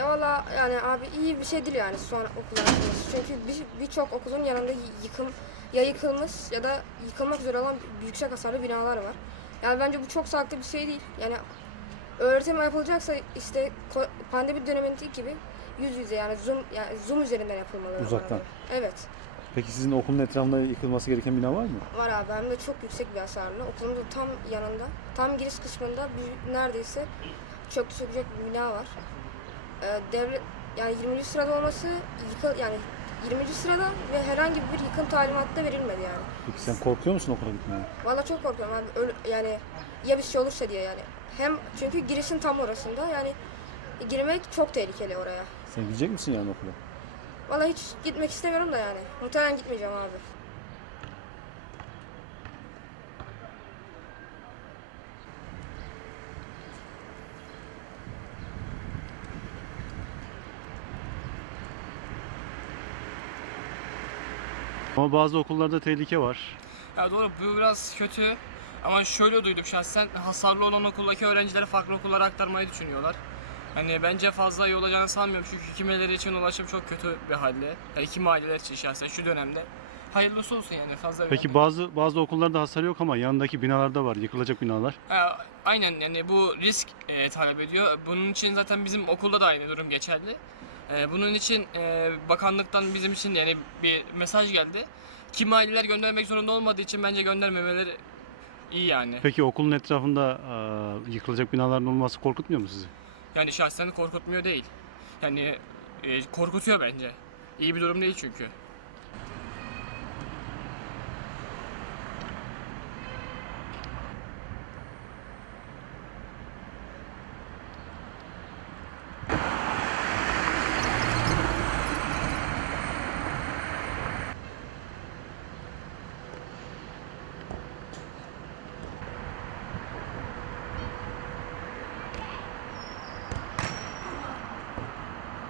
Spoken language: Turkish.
Ya valla yani abi iyi bir şey değil yani sonra okullar. Çünkü bir- birçok okulun yanında yıkım ya yıkılmış ya da yıkılmak üzere olan yüksek hasarlı binalar var. Yani bence bu çok sağlıklı bir şey değil. Yani öğretim yapılacaksa işte pandemi dönemindeki gibi yüz yüze yani zoom yani zoom üzerinden yapılmalı. Uzaktan. Evet. Peki sizin okulun etrafında yıkılması gereken bina var mı? Var abi hem de çok yüksek bir hasarlı. Okulumuzun tam yanında, tam giriş kısmında bir, neredeyse çöktü sökecek bir bina var. Ee, devlet yani 20. sırada olması yıkıl yani 20. sırada ve herhangi bir yıkım talimatı da verilmedi yani. Peki sen korkuyor musun okula gitmeye? Vallahi çok korkuyorum abi. Öl- yani ya bir şey olursa diye yani. Hem çünkü girişin tam orasında yani girmek çok tehlikeli oraya. Sen gidecek misin yani okula? Vallahi hiç gitmek istemiyorum da yani. Muhtemelen gitmeyeceğim abi. Ama bazı okullarda tehlike var. Ya doğru bu biraz kötü ama şöyle duydum şahsen hasarlı olan okuldaki öğrencileri farklı okullara aktarmayı düşünüyorlar. Hani bence fazla iyi olacağını sanmıyorum çünkü kimileri için ulaşım çok kötü bir halde. Yani kimi aileler için şahsen şu dönemde. Hayırlısı olsun yani fazla Peki bazı bazı okullarda hasar yok ama yanındaki binalarda var, yıkılacak binalar. Ha, aynen yani bu risk e, talep ediyor. Bunun için zaten bizim okulda da aynı durum geçerli. E, bunun için e, bakanlıktan bizim için yani bir mesaj geldi. Kimi aileler göndermek zorunda olmadığı için bence göndermemeleri iyi yani. Peki okulun etrafında e, yıkılacak binaların olması korkutmuyor mu sizi? Yani şahsen korkutmuyor değil. Yani e, korkutuyor bence. İyi bir durum değil çünkü.